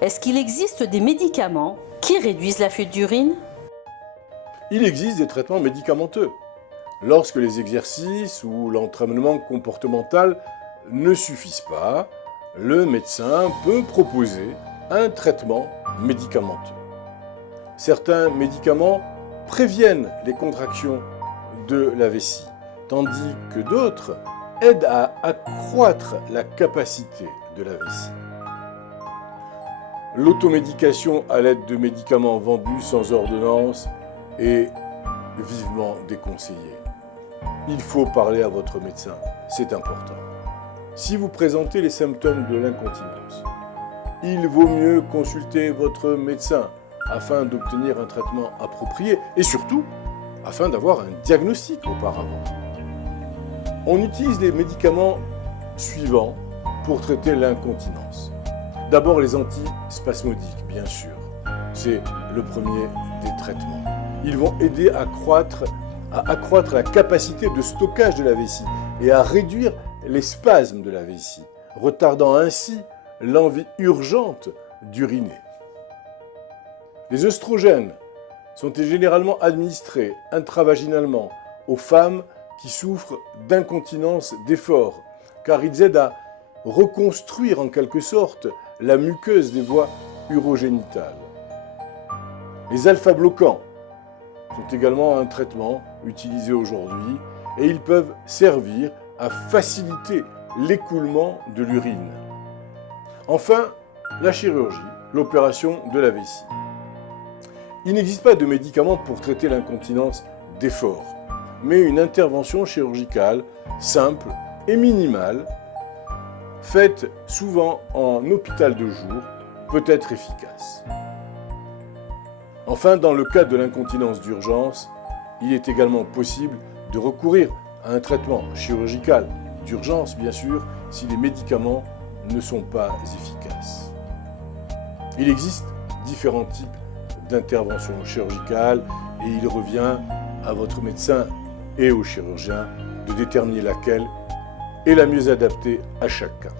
Est-ce qu'il existe des médicaments qui réduisent la fuite d'urine? Il existe des traitements médicamenteux. Lorsque les exercices ou l'entraînement comportemental ne suffisent pas, le médecin peut proposer un traitement médicamenteux. Certains médicaments préviennent les contractions de la vessie, tandis que d'autres aident à accroître la capacité de la vessie. L'automédication à l'aide de médicaments vendus sans ordonnance est vivement déconseillée. Il faut parler à votre médecin, c'est important. Si vous présentez les symptômes de l'incontinence, il vaut mieux consulter votre médecin afin d'obtenir un traitement approprié et surtout afin d'avoir un diagnostic auparavant. On utilise les médicaments suivants pour traiter l'incontinence. D'abord les antispasmodiques, bien sûr. C'est le premier des traitements. Ils vont aider à accroître la capacité de stockage de la vessie et à réduire les spasmes de la vessie, retardant ainsi l'envie urgente d'uriner. Les œstrogènes sont généralement administrés intravaginalement aux femmes qui souffrent d'incontinence d'effort, car ils aident à reconstruire en quelque sorte la muqueuse des voies urogénitales. Les alpha-bloquants sont également un traitement utilisé aujourd'hui et ils peuvent servir à faciliter l'écoulement de l'urine. Enfin, la chirurgie, l'opération de la vessie. Il n'existe pas de médicament pour traiter l'incontinence d'effort, mais une intervention chirurgicale simple et minimale, faite souvent en hôpital de jour, peut être efficace. Enfin, dans le cas de l'incontinence d'urgence, il est également possible de recourir à un traitement chirurgical d'urgence, bien sûr, si les médicaments ne sont pas efficaces. Il existe différents types d'interventions chirurgicales et il revient à votre médecin et au chirurgien de déterminer laquelle est la mieux adaptée à chaque cas.